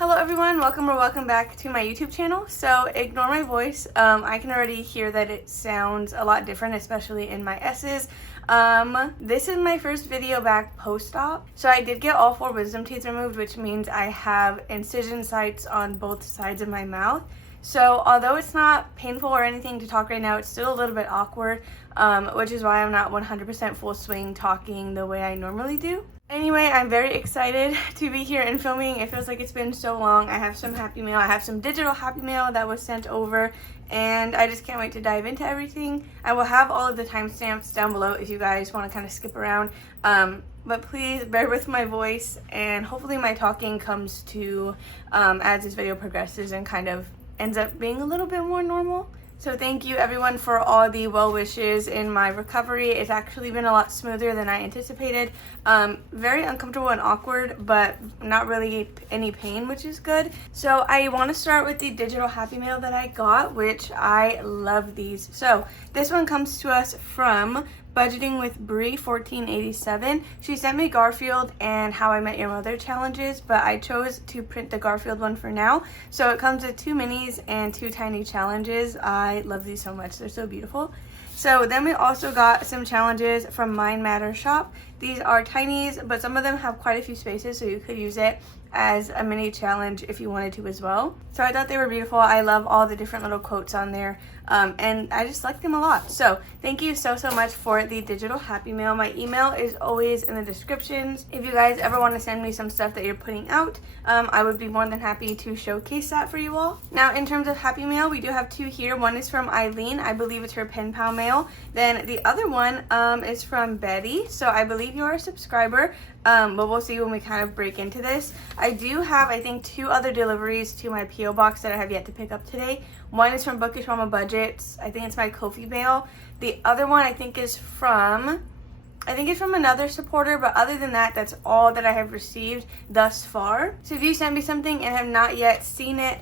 Hello everyone, welcome back to my YouTube channel. So ignore my voice. I can already hear that it sounds a lot different, especially in my S's. This is my first video back post-op. So I did get all 4 wisdom teeth removed, which means I have incision sites on both sides of my mouth. So although it's not painful or anything to talk right now, it's still a little bit awkward, which is why I'm not 100% full swing talking the way I normally do. Anyway, I'm very excited to be here and filming. It feels like it's been so long. I have some happy mail. I have some digital happy mail that was sent over, and I just can't wait to dive into everything. I will have all of the timestamps down below if you guys want to kind of skip around. But please bear with my voice, and hopefully my talking comes to as this video progresses and kind of ends up being a little bit more normal. So thank you everyone for all the well wishes in my recovery. It's actually been a lot smoother than I anticipated. Very uncomfortable and awkward, but not really any pain, which is good. So I want to start with the digital happy mail that I got, which I love these. So this one comes to us from Budgeting with Brie 1487. She sent me Garfield and How I Met Your Mother challenges, but I chose to print the Garfield one for now. So it comes with 2 minis and 2 tiny challenges. I love these so much. They're so beautiful. So then we also got some challenges from Mind Matter Shop. These are tinies, but some of them have quite a few spaces, so you could use it as a mini challenge if you wanted to as well. So I thought they were beautiful. I love all the different little quotes on there, and I just like them a lot. So thank you so much for the digital happy mail. My email is always in the descriptions. If you guys ever want to send me some stuff that you're putting out, I would be more than happy to showcase that for you all. Now in terms of happy mail, we do have 2 here. One is from Eileen. I believe it's her pen pal mail. Then the other one is from Betty. So I believe you're a subscriber, but we'll see when we kind of break into this. I do have, I think, 2 other deliveries to my P.O. box that I have yet to pick up today. One is from Bookish Mama Budgets. I think it's my Ko-fi mail. The other one I think is from another supporter, but other than that, that's all that I have received thus far. So if you send me something and have not yet seen it,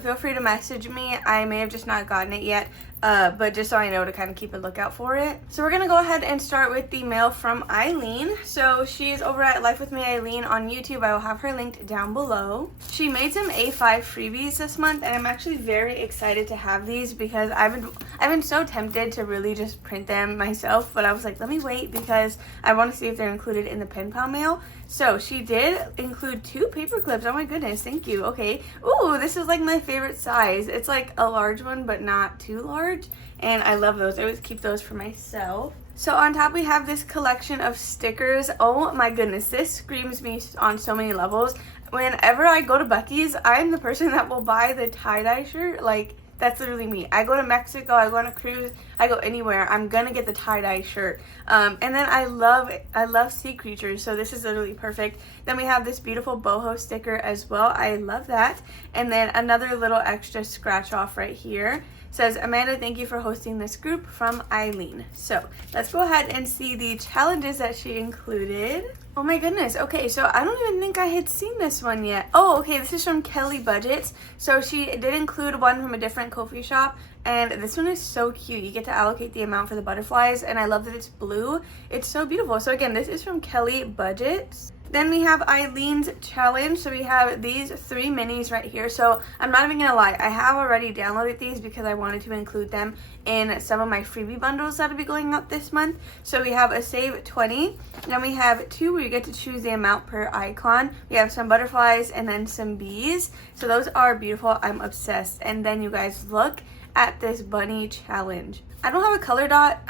feel free to message me. I may have just not gotten it yet, but just so I know to kind of keep a lookout for it. So we're gonna go ahead and start with the mail from Eileen. So she is over at Life With Me Eileen on YouTube. I will have her linked down below. She made some A5 freebies this month, and I'm actually very excited to have these because I've been so tempted to really just print them myself, but I was like, let me wait because I want to see if they're included in the pen pal mail. So she did include 2 paper clips. Oh my goodness, thank you. Okay. Ooh, this is like my favorite size. It's like a large one, but not too large. And I love those. I always keep those for myself. So on top we have this collection of stickers. Oh my goodness, this screams me on so many levels. Whenever I go to Buc-ee's, I'm the person that will buy the tie-dye shirt. Like, that's literally me. I go to Mexico, I go on a cruise, I go anywhere, I'm gonna get the tie-dye shirt. And then I love sea creatures, so this is literally perfect. Then we have this beautiful boho sticker as well. I love that. And then another little extra scratch off right here. Says, Amanda, thank you for hosting this group, from Eileen. So let's go ahead and see the challenges that she included. Oh my goodness. Okay, so I don't even think I had seen this one yet. Oh, okay, this is from Kelly Budgets. So she did include one from a different Ko-fi shop, and this one is so cute. You get to allocate the amount for the butterflies, and I love that it's blue. It's so beautiful. So again, this is from Kelly Budgets. Then we have Eileen's challenge. So we have these 3 minis right here. So I'm not even gonna lie, I have already downloaded these because I wanted to include them in some of my freebie bundles that'll be going out this month. So we have a save 20. Then we have 2 where you get to choose the amount per icon. We have some butterflies and then some bees. So those are beautiful. I'm obsessed. And then you guys look at this bunny challenge. I don't have a color dot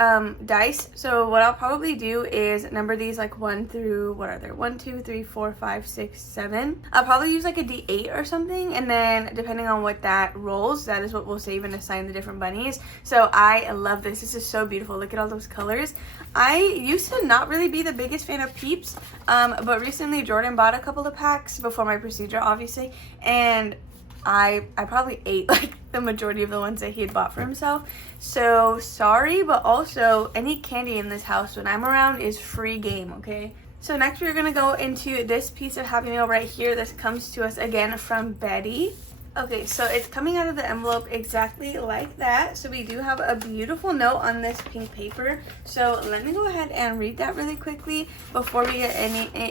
dice, so what I'll probably do is number these like 1 through, what are there, 1, 2, 3, 4, 5, 6, 7. I'll probably use like a D8 or something, and then depending on what that rolls, that is what we'll save and assign the different bunnies. So I love this. This is so beautiful. Look at all those colors. I used to not really be the biggest fan of Peeps, but recently Jordan bought a couple of packs before my procedure, obviously, and I probably ate like the majority of the ones that he had bought for himself. So sorry, but also any candy in this house when I'm around is free game, okay? So next we're gonna go into this piece of happy mail right here. This comes to us again from Betty. Okay, so it's coming out of the envelope exactly like that. So we do have a beautiful note on this pink paper. So let me go ahead and read that really quickly before we get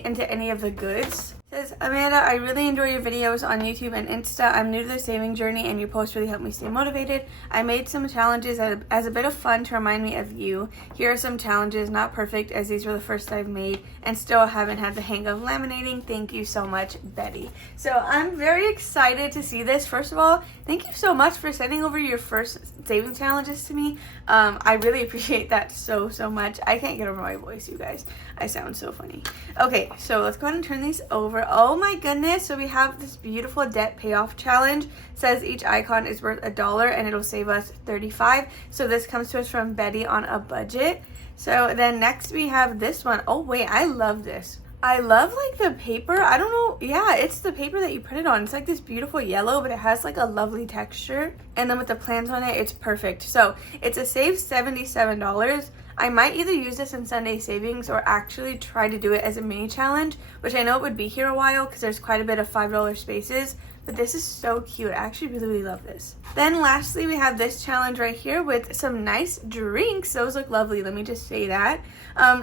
into any of the goods. Says, Amanda, I really enjoy your videos on YouTube and Insta. I'm new to the saving journey and your posts really help me stay motivated. I made some challenges as a bit of fun to remind me of you. Here are some challenges, not perfect as these were the first I've made and still haven't had the hang of laminating. Thank you so much, Betty. So I'm very excited to see this. First of all, thank you so much for sending over your first saving challenges to me. I really appreciate that so much. I can't get over my voice, you guys. I sound so funny. Okay, so let's go ahead and turn these over. Oh my goodness, so we have this beautiful debt payoff challenge. It says each icon is worth $1 and it'll save us $35. So this comes to us from Betty on a budget. So then next we have this one. Oh wait, I love this. I love like the paper. I don't know. Yeah, it's the paper that you put it on. It's like this beautiful yellow, but it has like a lovely texture. And then with the plans on it, it's perfect. So it's a save $77. I might either use this in Sunday savings or actually try to do it as a mini challenge, which I know it would be here a while because there's quite a bit of $5 spaces. But this is so cute. I actually really love this. Then lastly, we have this challenge right here with some nice drinks. Those look lovely. Let me just say that.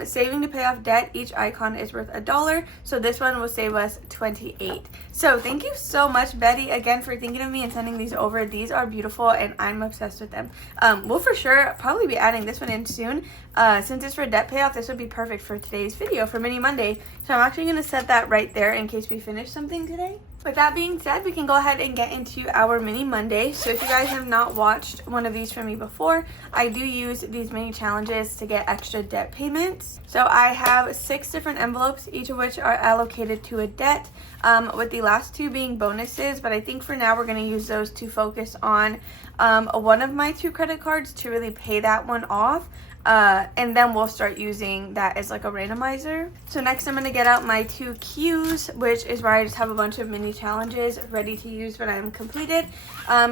Saving to pay off debt. Each icon is worth $1. So this one will save us $28. So thank you so much, Betty, again for thinking of me and sending these over. These are beautiful and I'm obsessed with them. We'll for sure probably be adding this one in soon. Since it's for debt payoff, this would be perfect for today's video for Mini Monday. So I'm actually going to set that right there in case we finish something today. With that being said, we can go ahead and get into our Mini Monday. So if you guys have not watched one of these from me before, I do use these mini challenges to get extra debt payments. So I have 6 different envelopes, each of which are allocated to a debt, with the last 2 being bonuses. But I think for now we're going to use those to focus on one of my 2 credit cards to really pay that one off. And then we'll start using that as like a randomizer. So next I'm going to get out my 2 queues, which is where I just have a bunch of mini challenges ready to use when I'm completed.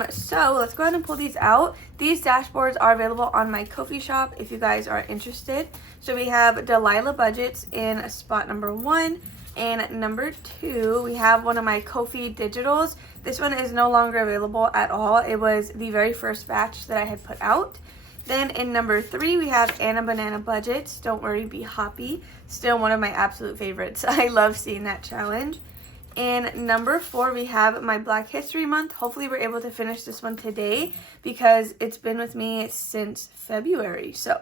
So let's go ahead and pull these out. These dashboards are available on my Ko-fi shop if you guys are interested. So we have Delilah Budgets in spot number 1. And number 2, we have one of my Ko-fi digitals. This one is no longer available at all. It was the very first batch that I had put out. Then in number 3, we have Anna Banana Budgets. Don't worry, be happy. Still one of my absolute favorites. I love seeing that challenge. And number 4, we have my Black History Month. Hopefully we're able to finish this one today because it's been with me since February. So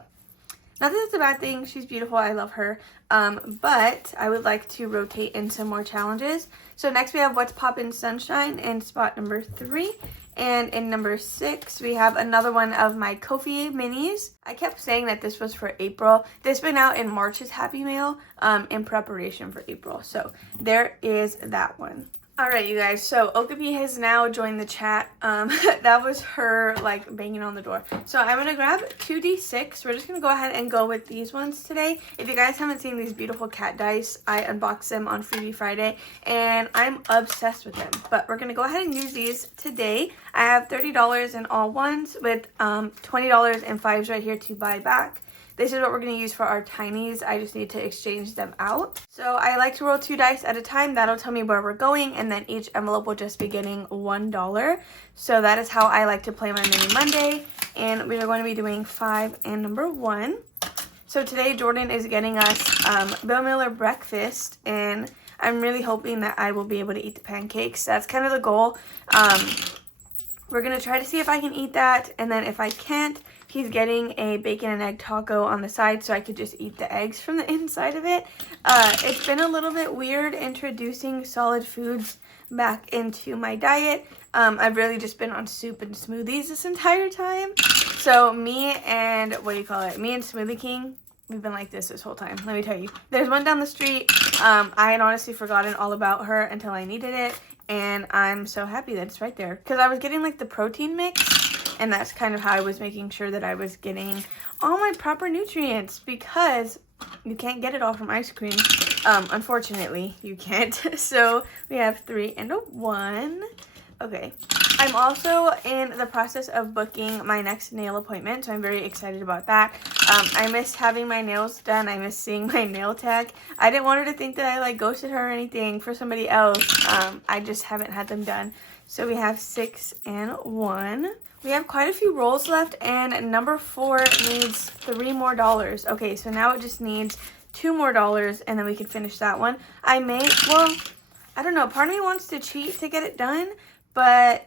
not that that's a bad thing. She's beautiful. I love her. But I would like to rotate in some more challenges. So next we have What's Poppin' Sunshine in spot number 3. And in number 6, we have another one of my Ko-fi minis. I kept saying that this was for April. This went out in March's Happy Mail in preparation for April. So there is that one. Alright, you guys, so Okapi has now joined the chat. That was her, like, banging on the door. So I'm going to grab 2d6. We're just going to go ahead and go with these ones today. If you guys haven't seen these beautiful cat dice, I unboxed them on Freebie Friday, and I'm obsessed with them. But we're going to go ahead and use these today. I have $30 in all ones with $20 in 5s right here to buy back. This is what we're going to use for our tinies. I just need to exchange them out. So I like to roll 2 dice at a time. That'll tell me where we're going, and then each envelope will just be getting $1. So that is how I like to play my Mini Monday. And we are going to be doing 5 and number 1. So today Jordan is getting us Bill Miller breakfast, and I'm really hoping that I will be able to eat the pancakes. That's kind of the goal. We're going to try to see if I can eat that, and then if I can't, he's getting a bacon and egg taco on the side so I could just eat the eggs from the inside of it. It's been a little bit weird introducing solid foods back into my diet. I've really just been on soup and smoothies this entire time. So me and, me and Smoothie King, we've been like this whole time. Let me tell you. There's one down the street. I had honestly forgotten all about her until I needed it. And I'm so happy that it's right there. Because I was getting like the protein mix. And that's kind of how I was making sure that I was getting all my proper nutrients. Because you can't get it all from ice cream. Unfortunately, you can't. So we have 3 and a 1. Okay. I'm also in the process of booking my next nail appointment, so I'm very excited about that. I missed having my nails done. I missed seeing my nail tech. I didn't want her to think that I like ghosted her or anything for somebody else. I just haven't had them done. So we have 6 and 1. We have quite a few rolls left, and number 4 needs $3 more. Okay, so now it just needs $2 more, and then we can finish that one. I don't know, part of me wants to cheat to get it done, but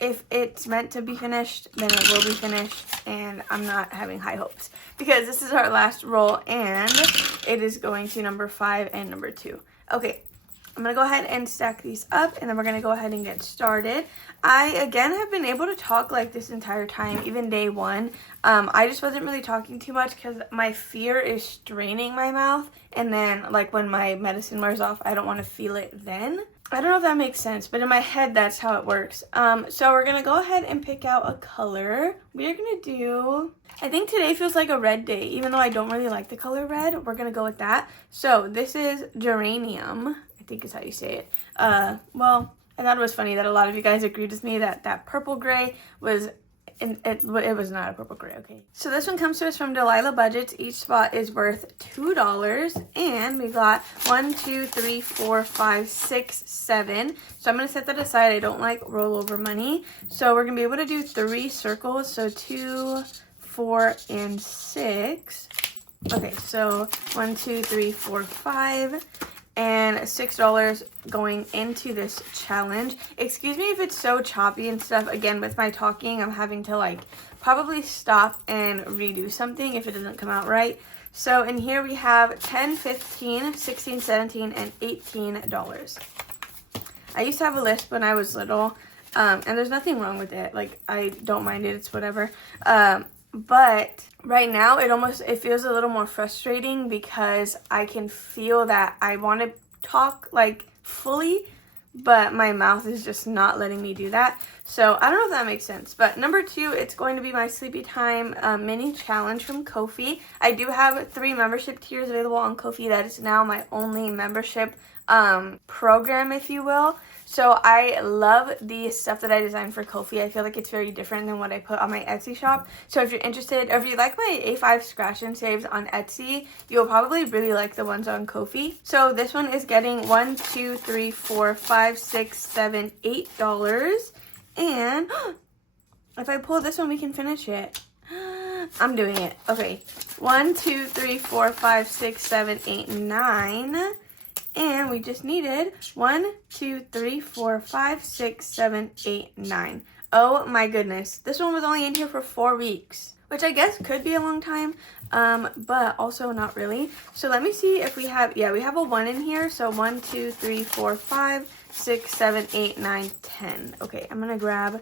if it's meant to be finished, then it will be finished, and I'm not having high hopes because this is our last roll, and it is going to number 5 and number 2. Okay, I'm going to go ahead and stack these up, and then we're going to go ahead and get started. I, again, have been able to talk like this entire time, even day 1. I just wasn't really talking too much because my fear is straining my mouth, and then, like, when my medicine wears off, I don't want to feel it then. I don't know if that makes sense, but in my head, that's how it works. So we're going to go ahead and pick out a color. We are going to do... I think today feels like a red day, even though I don't really like the color red. We're going to go with that. So this is geranium, I think is how you say it. Well, I thought it was funny that a lot of you guys agreed with me that that purple gray was... It was not a purple gray, okay. So this one comes to us from Delilah Budgets. Each spot is worth $2, and we got 1, 2, 3, 4, 5, 6, 7. So I'm gonna set that aside. I don't like rollover money. So we're gonna be able to do 3 circles. So 2, 4, and 6. Okay, so 1, 2, 3, 4, 5. And $6 going into this challenge. Excuse me if it's so choppy and stuff. Again, with my talking, I'm having to like probably stop and redo something if it doesn't come out right. So in here we have $10, $15, $16, $17, and $18. I used to have a lisp when I was little, and there's nothing wrong with it. Like, I don't mind it, it's whatever. But right now it feels a little more frustrating because I can feel that I want to talk like fully, but my mouth is just not letting me do that. So I don't know if that makes sense. But number 2, it's going to be my Sleepy Time mini challenge from Ko-fi. I do have 3 membership tiers available on Ko-fi. That is now my only membership program, if you will. So I love the stuff that I designed for Ko-fi. I feel like it's very different than what I put on my Etsy shop. So if you're interested, or if you like my A5 scratch and saves on Etsy, you'll probably really like the ones on Ko-fi. So this one is getting $1, 2, 3, 4, 5, 6, 7, $8. And if I pull this one, we can finish it. I'm doing it. Okay. 1, 2, 3, 4, 5, 6, 7, 8, 9. And we just needed 1, 2, 3, 4, 5, 6, 7, 8, 9. Oh my goodness. This one was only in here for 4 weeks, which I guess could be a long time, but also not really. So let me see if we have, yeah, we have a 1 in here. So 1, 2, 3, 4, 5, 6, 7, 8, 9, 10. Okay, I'm going to grab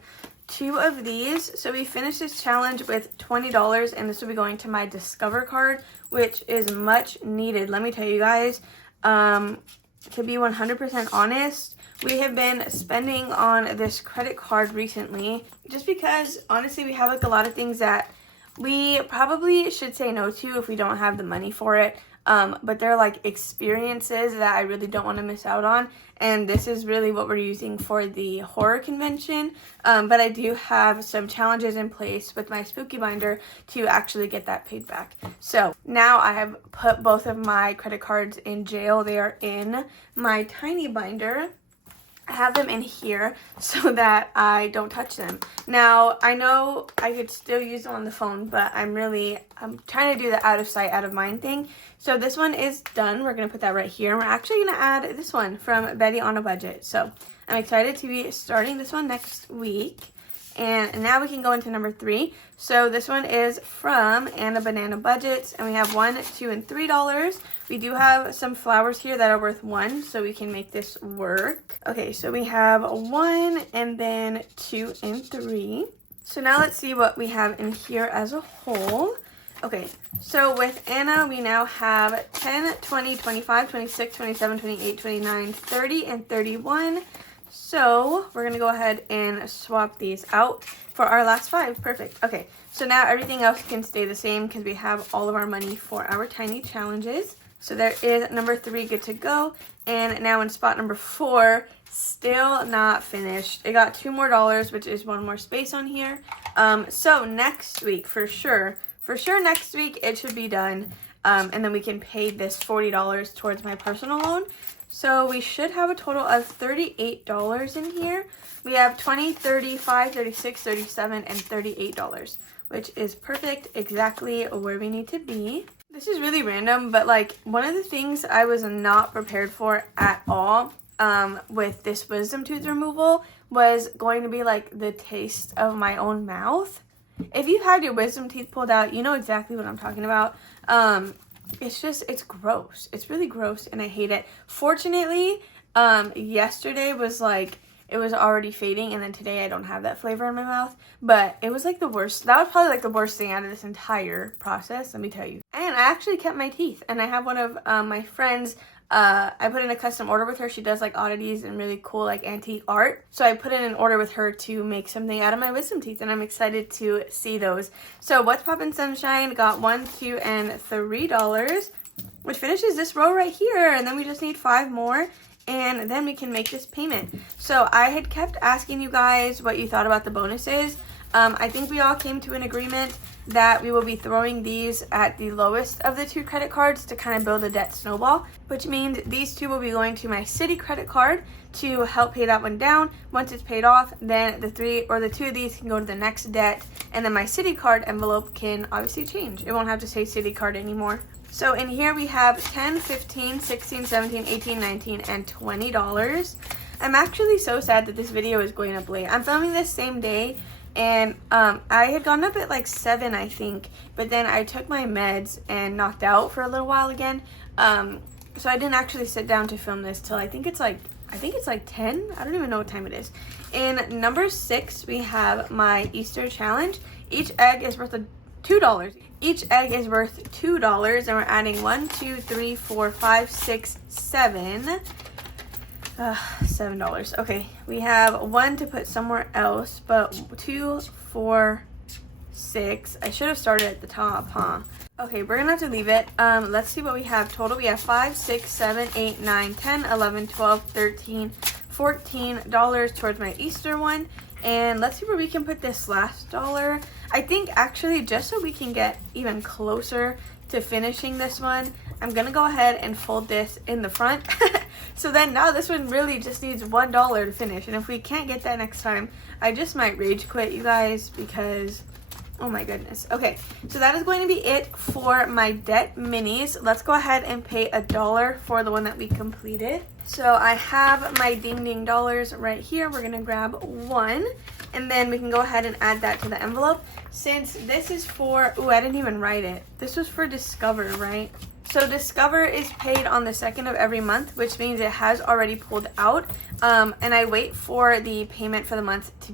2 of these. So we finished this challenge with $20, and this will be going to my Discover card, which is much needed. Let me tell you guys, to be 100% honest, we have been spending on this credit card recently just because honestly we have like a lot of things that we probably should say no to if we don't have the money for it, but they're like experiences that I really don't want to miss out on, and this is really what we're using for the horror convention, but I do have some challenges in place with my spooky binder to actually get that paid back. So now I have put both of my credit cards in jail. They are in my tiny binder. I have them in here so that I don't touch them. Now, I know I could still use them on the phone, but I'm trying to do the out of sight, out of mind thing. So this one is done. We're going to put that right here. And we're actually going to add this one from Betty on a Budget. So I'm excited to be starting this one next week. And now we can go into number 3. So this one is from Anna Banana Budgets, and we have $1, $2, and $3. We do have some flowers here that are worth $1, so we can make this work. Okay, so we have 1, and then 2, and 3. So now let's see what we have in here as a whole. Okay, so with Anna, we now have 10, 20, 25, 26, 27, 28, 29, 30, and 31. So we're going to go ahead and swap these out for our last 5. Perfect. Okay, so now everything else can stay the same because we have all of our money for our tiny challenges. So there is number 3 good to go. And now in spot number 4, still not finished. It got $2 more, which is 1 more space on here. So next week, for sure next week it should be done. And then we can pay this $40 towards my personal loan. So we should have a total of $38 in here. We have $20, $35, $36, $37, and $38, which is perfect, exactly where we need to be. This is really random, but like one of the things I was not prepared for at all with this wisdom tooth removal was going to be like the taste of my own mouth. If you've had your wisdom teeth pulled out, you know exactly what I'm talking about. It's gross. It's really gross and I hate it. Fortunately, yesterday was like, it was already fading, and then today I don't have that flavor in my mouth, but it was like the worst. That was probably like the worst thing out of this entire process, let me tell you. And I actually kept my teeth, and I have one of my friends, I put in a custom order with her. She does like oddities and really cool like antique art. So I put in an order with her to make something out of my wisdom teeth, and I'm excited to see those. So What's Poppin' Sunshine got $1, $2, and $3, which finishes this row right here, and then we just need 5 more. And then we can make this payment. So I had kept asking you guys what you thought about the bonuses. I think we all came to an agreement that we will be throwing these at the lowest of the 2 credit cards to kind of build a debt snowball, which means these 2 will be going to my city credit card to help pay that one down. Once it's paid off, then the 3 or the 2 of these can go to the next debt, and then my city card envelope can obviously change. It won't have to say city card anymore. So in here we have $10, $15, $16, $17, $18, $19, and $20. I'm actually so sad that this video is going up late. I'm filming this same day, and I had gotten up at like 7, I think, but then I took my meds and knocked out for a little while again. So I didn't actually sit down to film this till I think it's like 10. I don't even know what time it is. In number 6, we have my Easter challenge. Each egg is worth $2. Each egg is worth $2, and we're adding 1, 2, 3, 4, 5, 6, 7. $7. Okay, we have 1 to put somewhere else, but 2, 4, 6. I should have started at the top, huh? Okay, we're gonna have to leave it. Let's see what we have total. We have 5, 6, 7, 8, 9, 10, 11, 12, 13, $14 towards my Easter one. And let's see where we can put this last dollar. I think actually just so we can get even closer to finishing this one, I'm gonna go ahead and fold this in the front. So then now this one really just needs $1 to finish. And if we can't get that next time, I just might rage quit, you guys, because oh my goodness. Okay, so that is going to be it for my debt minis. Let's go ahead and pay $1 for the one that we completed. So I have my ding ding dollars right here. We're gonna grab 1, and then we can go ahead and add that to the envelope. Since this is for, ooh, I didn't even write it. This was for Discover, right? So Discover is paid on the 2nd of every month, which means it has already pulled out. And I wait for the payment for the month to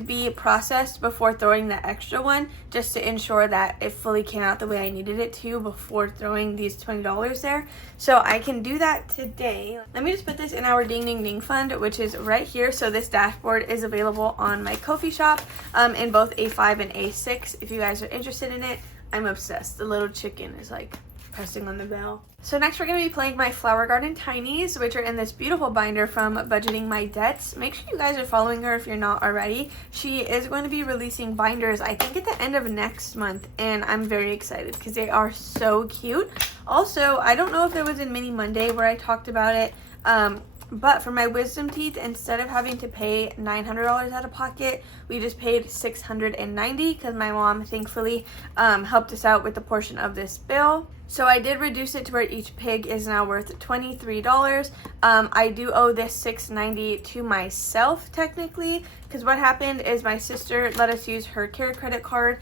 be, processed before throwing the extra one, just to ensure that it fully came out the way I needed it to before throwing these $20 there. So I can do that today. Let me just put this in our ding ding ding fund, which is right here. So this dashboard is available on my Ko-fi shop in both A5 and A6 if you guys are interested in it. I'm obsessed. The little chicken is like pressing on the bell. So next we're going to be playing my Flower Garden Tinies, which are in this beautiful binder from Budgeting My Debts. Make sure you guys are following her if you're not already. She is going to be releasing binders, I think at the end of next month, and I'm very excited because they are so cute. Also, I don't know if it was in Mini Monday where I talked about it, but for my wisdom teeth, instead of having to pay $900 out of pocket, we just paid $690 because my mom thankfully helped us out with the portion of this bill. So I did reduce it to where each pig is now worth $23. I do owe this $690 to myself technically, because what happened is my sister let us use her care credit card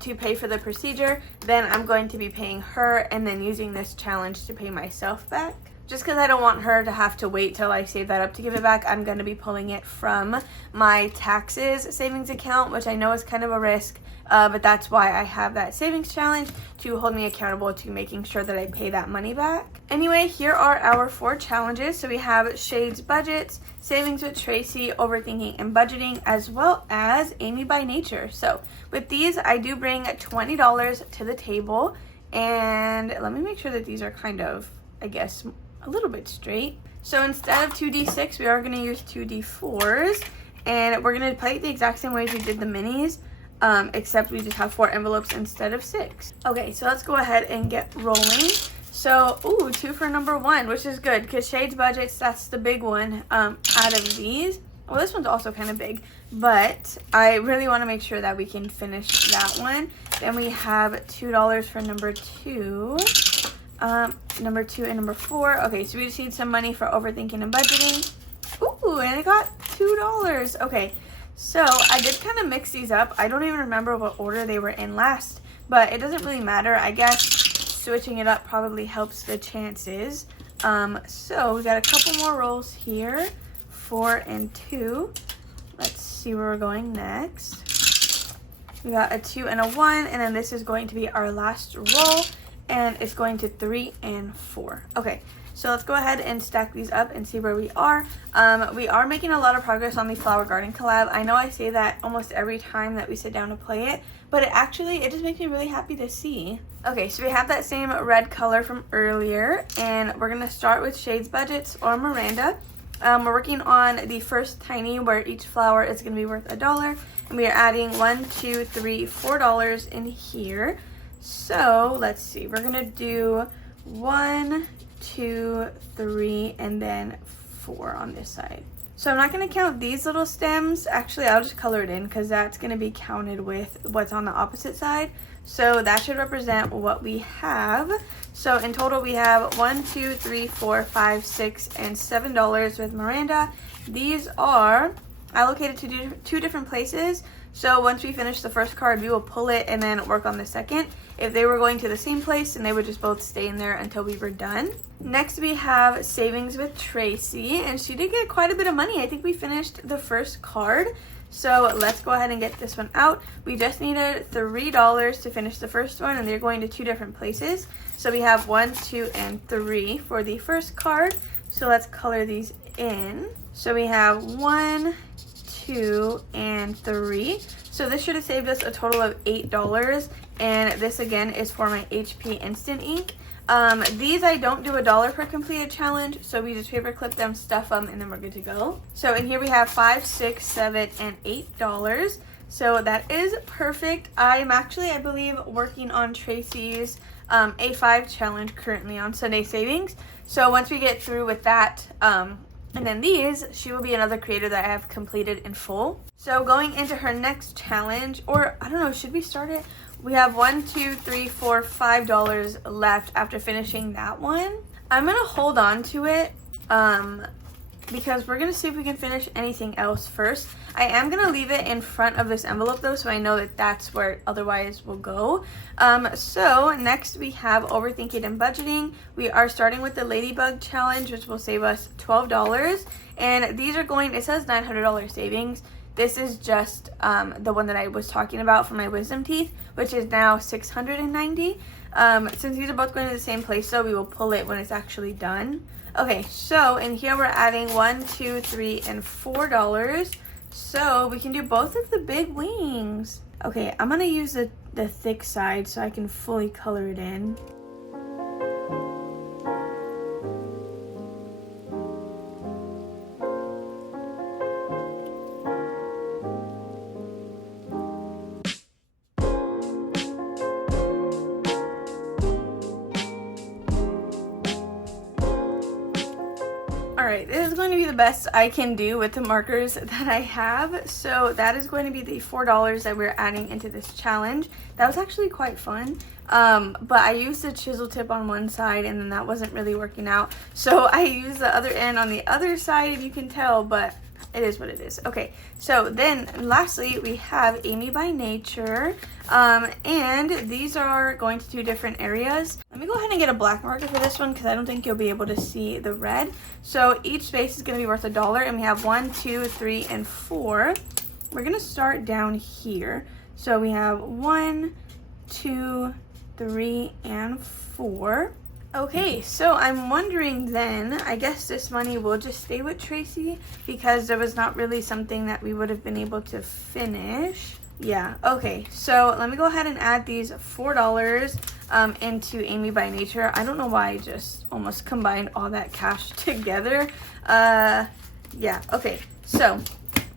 to pay for the procedure. Then I'm going to be paying her and then using this challenge to pay myself back. Just because I don't want her to have to wait till I save that up to give it back, I'm going to be pulling it from my taxes savings account, which I know is kind of a risk, but that's why I have that savings challenge to hold me accountable to making sure that I pay that money back. Anyway, here are our 4 challenges. So we have Shades Budgets, Savings with Tracy, Overthinking and Budgeting, as well as Amy by Nature. So with these, I do bring $20 to the table, and let me make sure that these are kind of, I guess, a little bit straight. So instead of 2d6, we are going to use 2d4s, and we're going to play it the exact same way as we did the minis, except we just have 4 envelopes instead of 6. Okay, so let's go ahead and get rolling. So, ooh, 2 for number 1, which is good because Shades Budgets, that's the big one out of these. Well, this one's also kind of big, but I really want to make sure that we can finish that one. Then we have $2 for number 2. number 2 and number 4. Okay, so we just need some money for overthinking and budgeting. Ooh, and I got $2. Okay, so I did kind of mix these up. I don't even remember what order they were in last, but it doesn't really matter. I guess switching it up probably helps the chances. So we got a couple more rolls here, 4 and 2. Let's see where we're going next. We got a 2 and a 1, and then this is going to be our last roll, and it's going to 3 and 4. Okay, so let's go ahead and stack these up and see where we are. We are making a lot of progress on the flower garden collab. I know I say that almost every time that we sit down to play it, but it just makes me really happy to see. Okay, so we have that same red color from earlier, and we're gonna start with Shades, Budgets, or Miranda. We're working on the first tiny, where each flower is gonna be worth $1, and we are adding $1, $2, $3, $4 in here. So let's see, we're gonna do 1, 2, 3, and then 4 on this side. So I'm not going to count these little stems. Actually, I'll just color it in because that's going to be counted with what's on the opposite side. So that should represent what we have. So in total, we have $1, 2, 3, 4, 5, 6, and $7 with Miranda. These are allocated to 2 different places. So once we finish the first card, we will pull it and then work on the second. If they were going to the same place, then they would just both stay in there until we were done. Next, we have Savings with Tracy, and she did get quite a bit of money. I think we finished the first card. So let's go ahead and get this one out. We just needed $3 to finish the first one, and they're going to 2 different places. So we have 1, 2, and 3 for the first card. So let's color these in. So we have 1, 2, and 3. So this should have saved us a total of $8, and this again is for my HP Instant Ink. These I don't do $1 per completed challenge, so we just paper clip them, stuff them, and then we're good to go. So in here we have $5, $6, $7, and $8. So that is perfect. I'm actually, I believe, working on Tracy's A5 challenge currently on Sunday Savings. So once we get through with that, and then these, she will be another creator that I have completed in full. So going into her next challenge, or I don't know, should we start it? We have $1, 2, 3, 4, $5 left after finishing that one. I'm gonna hold on to it because we're gonna see if we can finish anything else first. I am gonna leave it in front of this envelope though, so I know that that's where it otherwise will go. So next we have Overthinking and Budgeting. We are starting with the Ladybug Challenge, which will save us $12. And these are going, it says $900 savings. This is just the one that I was talking about for my wisdom teeth, which is now $690. Since these are both going to the same place, so we will pull it when it's actually done. Okay, so in here we're adding $1, 2, 3, and $4. So we can do both of the big wings. Okay, I'm gonna use the thick side so I can fully color it in. Alright, this is going to be the best I can do with the markers that I have. So that is going to be the $4 that we're adding into this challenge. That was actually quite fun. But I used the chisel tip on one side and then that wasn't really working out. So I used the other end on the other side, if you can tell, but it is what it is. Okay, so then lastly we have Amy by Nature, and these are going to 2 different areas. Let me go ahead and get a black marker for this one because I don't think you'll be able to see the red. So each space is going to be worth $1, and we have 1, 2, 3, and 4. We're going to start down here. So we have 1, 2, 3, and 4. Okay, so I'm wondering then, I guess this money will just stay with Tracy because there was not really something that we would have been able to finish. Yeah, okay, so let me go ahead and add these $4 into Amy by Nature. I don't know why I just almost combined all that cash together. Yeah, okay, so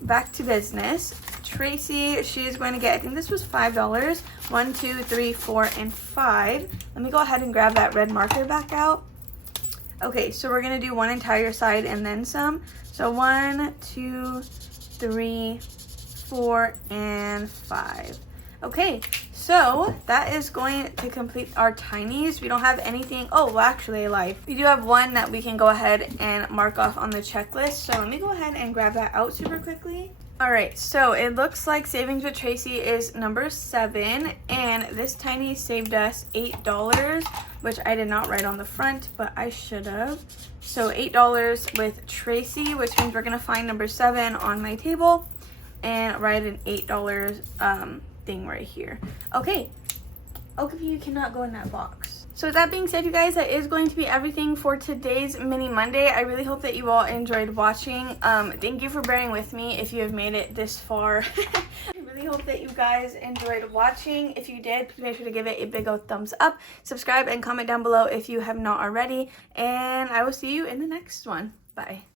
back to business. Tracy, she is going to get, I think this was $5. 1, 2, 3, 4, and 5. Let me go ahead and grab that red marker back out. Okay, so we're going to do one entire side and then some. So 1, 2, 3, 4, and 5. Okay, So that is going to complete our tinies. We don't have anything. Oh, well, actually I lied. We do have one that we can go ahead and mark off on the checklist. So let me go ahead and grab that out super quickly. All right, so it looks like Savings with Tracy is number 7, and this tiny saved us $8, which I did not write on the front, but I should have. So $8 with Tracy, which means we're gonna find number 7 on my table and write an $8 thing right here. Okay, you cannot go in that box. So with that being said, you guys, that is going to be everything for today's mini Monday. I really hope that you all enjoyed watching. Thank you for bearing with me if you have made it this far. I really hope that you guys enjoyed watching. If you did, please make sure to give it a big old thumbs up. Subscribe and comment down below if you have not already. And I will see you in the next one. Bye.